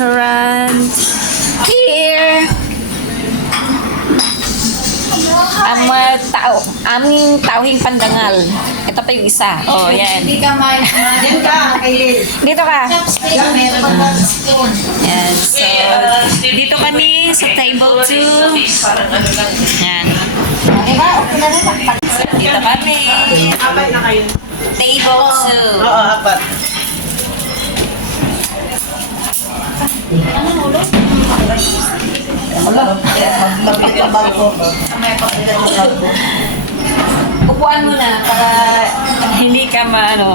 restaurant. Here. Ang aming tauhing pandangal. Ito pa yung isa. Oh, yan. Hindi ka may... Diyan ka, Kailin. Dito ka. Meron pa spoon. Yan. So, dito kami sa table 2. Yan. Dito kami. Apat na kayo. Table 2. Oo, apat. Upuan mo na para hindi ka maano.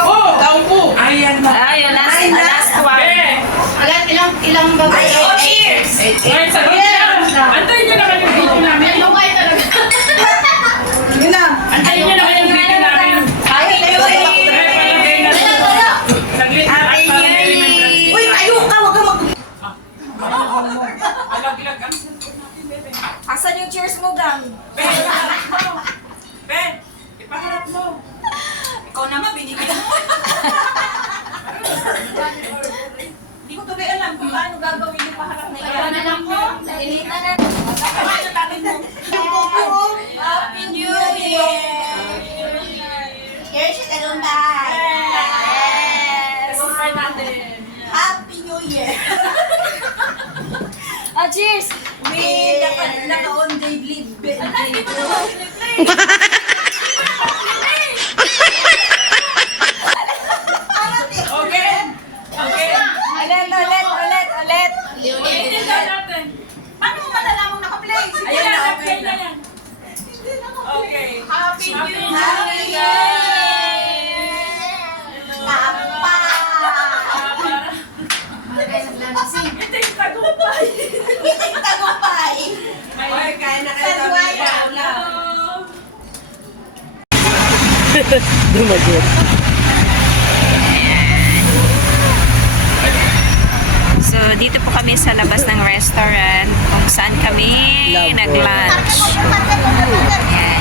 Oh, tao po. Ayan na. Ayun, last one. Ilang babae? Oh, cheers! Ay, sagot yan. Antayin niyo na kayo yung video namin. Yun na. Antayin niyo na kayo yung video namin. Ay, tayo Eh, palagay na lang. Saglit na at parang Uy, tayo ka, wag ka mag... alaglag ang cellphone natin, bebe. Asan yung cheers mo, Gang? Be, ipaharap mo. Be, ipaharap mo. Ikaw naman, binigyan mo. Hindi ko tuloy alam kung paano gagawin yung paharap na yan. Na lang mo, nailita na. Paano natin mo? Happy New Year! Here's your talumbay. Tagumpay natin. Happy New Year. Cheers! May naka-on day bleed. Hindi mo naman play. Okay? Okay? Ulit. Ulitin lang natin. Paano mo malalamang naka-play? Ayan na, play na yan. Okay. Happy New Happy Papa. Ito yung tagumpay. Iting tagumpay. Ay, kain na kayo. Saduaya. So, dito po kami sa labas ng restaurant kung saan kami nag-lunch. Yan.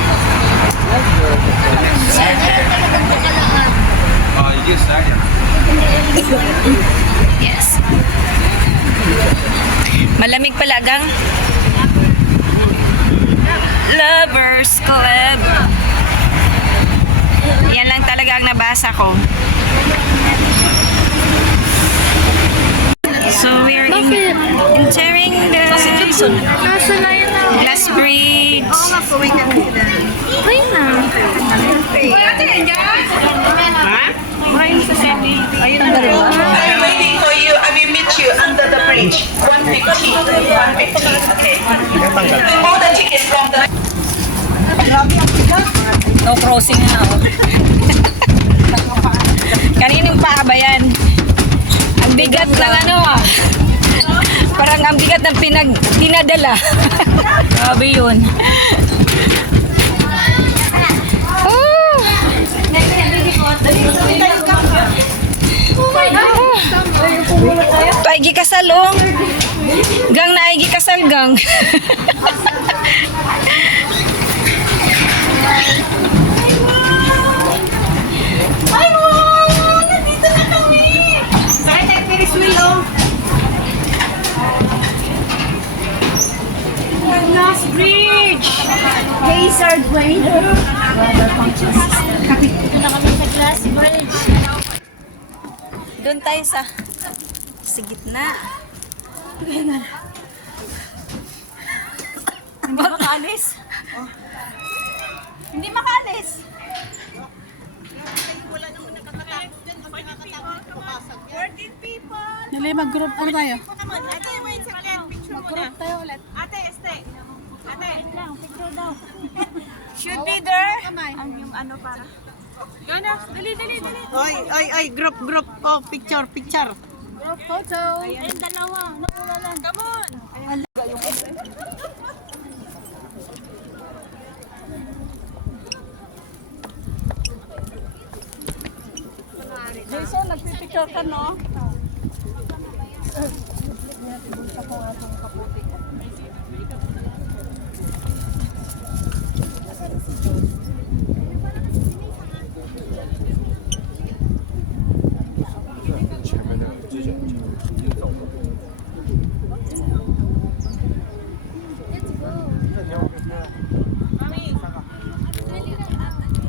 Yes. Malamig pala, Gang. Lovers Club. Yan lang talaga ang nabasa ko. So we're entering the Glass Bridge. Ayun na. I'm waiting for you. I will meet you under the bridge. 150. 150. Okay. All the tickets from the... No crossing na ako. Kaninong paa ba yan? Ang bigat ng ano ah. Parang ang bigat ng pinadala. Grabe yun. Oh. Paigi kasal oh. Gang na aigi kasal gang. Ay, wow! Nandito na kami! Sakay tayo Ferris wheel, oh. Glass Bridge! Hazard Way. Dito na kami sa Glass Bridge. Doon tayo sa gitna. Hindi makaalis. Hindi makaalis. Nili, mag-group ano tayo? Ate, wait second. Picture muna. Group tayo ulit. Ate, este. Ate. Should be there. Yung ano para. Oy, group. Oh, picture. Group photo. Ayun, dalawa. Nakulalan. Come on. Jason, nagpipicture ka, no?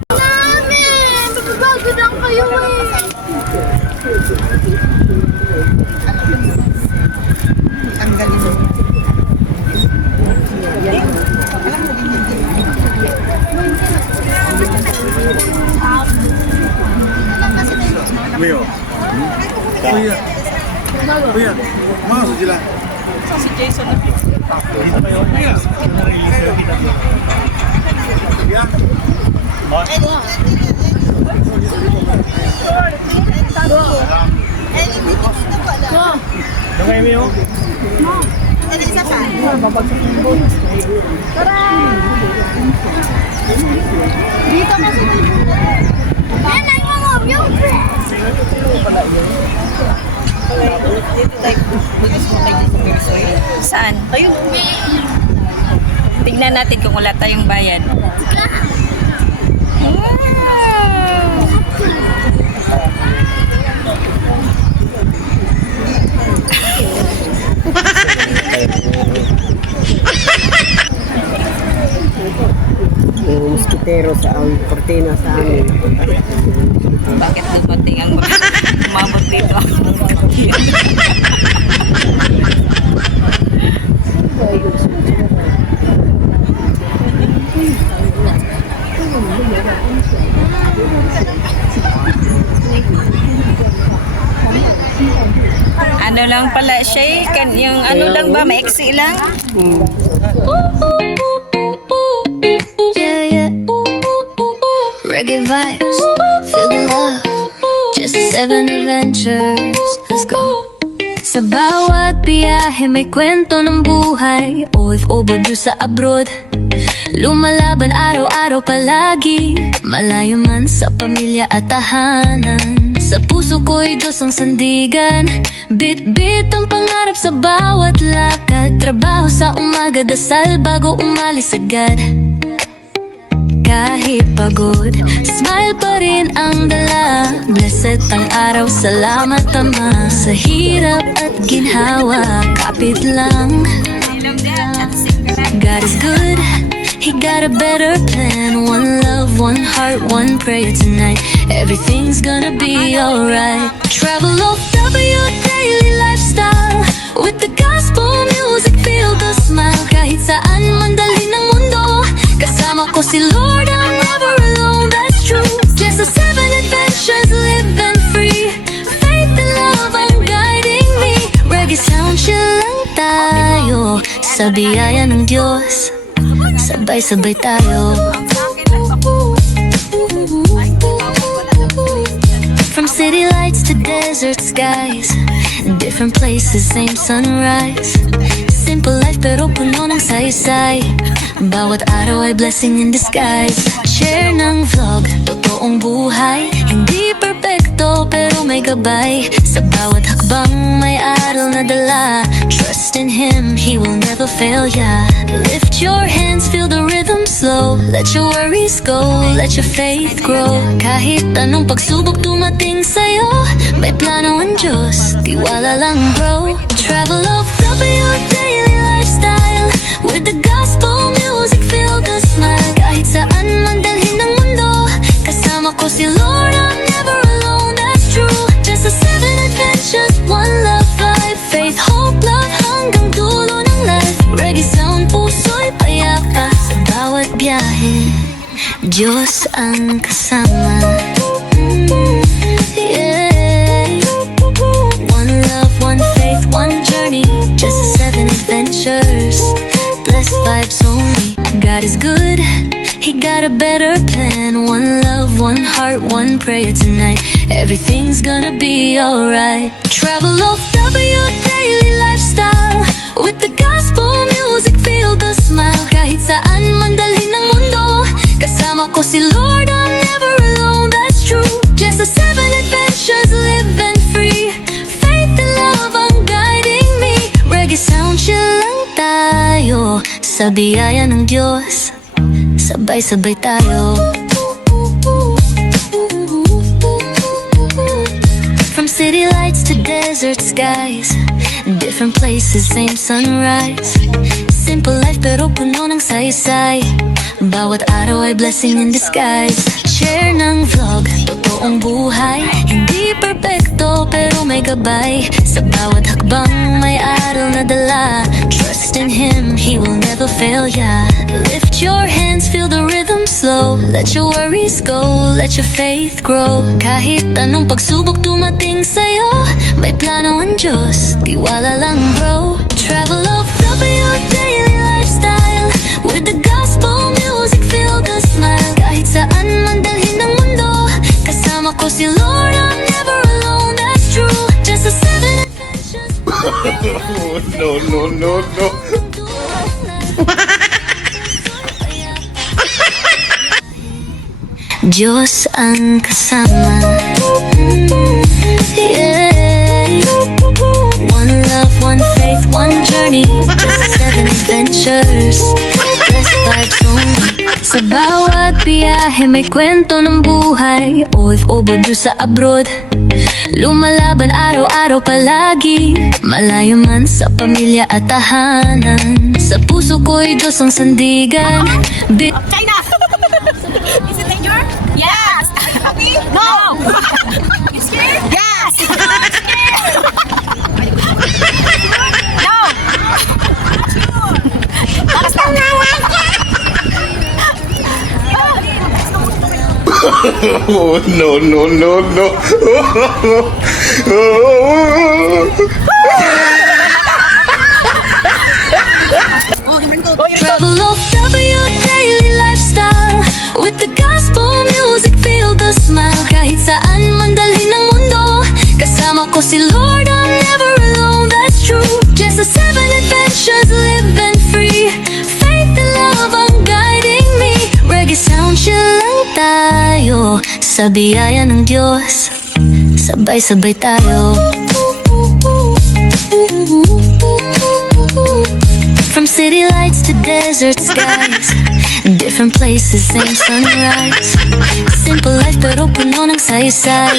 Namin! Magbabago lang kayo eh! Dito kasi Yan ang mga yung Saan? Tignan natin kung wala tayong bayad. Yung mosquitero sa ang kortina sa amin. Bakit dumating ang umabot dito? Ano lang pala siya eh, yung ano lang ba, maiksi lang? Yeah, yeah. Reggae vibes, feel the love. Just 7 adventures, let's go. Sa bawat biyahe may kwento ng buhay. OFW sa abroad, lumalaban araw-araw palagi. Malayo man sa pamilya at tahanan, sa puso ko'y Diyos ang sandigan. Bit-bit ang pangarap sa bawat lakad. Trabaho sa umaga, dasal bago umalis agad. Kahit pagod, smile pa rin ang dala. Blessed ang araw, salamat Ama. Sa hirap at ginhawa, kapit lang. God is good, He got a better plan. One love, one heart, one prayer tonight. Everything's gonna be alright. Travel OFW daily lifestyle, with the gospel music, feel the smile. Kahit saan man dalhin ng mundo, kasama ko si Lord, I'm never alone, that's true. Just a 7 adventures, living free. Faith and love are guiding me. Reggae sound, chill lang tayo. Sa biyaya ng Diyos, sabay-sabay tayo. From city lights to desert skies, different places, same sunrise. Simple life pero puno ng saysay. Bawat araw ay blessing in disguise. Share ng vlog, totoong buhay. Hindi perfecto pero may gabay. Sa bawat hakbang may aral na dala. Trust in Him, He will never fail ya. Lift your hands, feel the rhythm slow. Let your worries go, let your faith grow. Kahit anong pagsubok dumating sa'yo, may plano ang Diyos, tiwala lang bro. Travel OFW daily lifestyle, with the gospel music, feel the smile. Kahit saan man dalhin ng mundo, kasama ko si Lord, I'm never alone, that's true. Just a 7 adventures, one love life. Faith, hope, love, hanggang dulo ng life. Reggae sound, puso'y payapa. Sa bawat biyahe, Diyos ang kasama. Yeah. One love, one faith, one journey. Just 7 adventures, blessed vibes only. God is good, He got a better plan. One love, one heart, one prayer tonight. Everything's gonna be alright. Travel OFW daily lifestyle, with the gospel music, feel the smile. Kahit saan man dalhin ng mundo, kasama ko si Lord, I'm never alone, that's true. Just a 7 adventures, living free. Faith and love ang guiding me. Reggae sound, chill lang tayo. Sa biyaya ng Diyos, sabay-sabay tayo. From city lights to desert desert skies. Different places, same sunrise. Simple life pero puno ng saysay. Bawat araw ay blessing in disguise. Share ng vlog, totoong buhay. Hindi perfecto pero may gabay. Sa bawat hakbang may aral na dala. Trust in Him, He will never fail ya. Lift your hands, feel the rhythm slow. Let your worries go, let your faith grow. Kahit anong pagsubok dumating sa'yo, may plano ang Diyos, tiwala lang bro. Travel of your daily lifestyle. With the gospel music, feel the smile. Kahit saan man dalhin ng mundo, kasama ko si Lord, I'm never alone, that's true. Just a 7 adventures. No. Diyos ang kasama. Yeah. One love, one faith, one journey. Just 7 adventures. Blessed vibes only. Sa bawat biyahe may kwento ng buhay. OFW sa abroad, lumalaban araw-araw palagi. Malayo man sa pamilya at tahanan. Sa puso ko'y Diyos ang sandigan. China! Is it danger? Yes! Happy? No! You scared? Yes! No! Lakas lang! No. Travel of your daily lifestyle. With the gospel music, feel the smile. Kahit saan man dalhin ng mundo, kasama ko si Lord, I'm never alone, that's true. Just a 7 adventures, living free. Faith and love ang guiding me. Reggae sound, chill lang tayo. Sa biyaya ng Diyos, sabay-sabay tayo. From city lights to desert skies. Different places, same sunrise. Simple life pero puno ng saysay.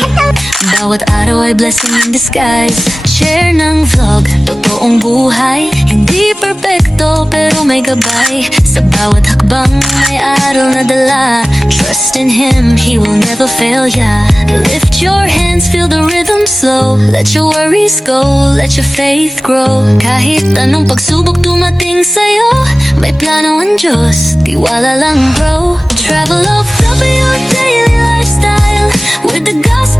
Bawat araw ay blessing in disguise. Share ng vlog, totoong buhay. Hindi perfecto pero may gabay. Sa bawat hakbang may aral na dala. Trust in Him, He will never fail ya. Lift your hands, feel the rhythm slow. Let your worries go, let your faith grow. Kahit anong pagsubok dumating sa'yo, may plano ang Diyos, tiwala lang bro. Travel of your daily lifestyle. With the gospel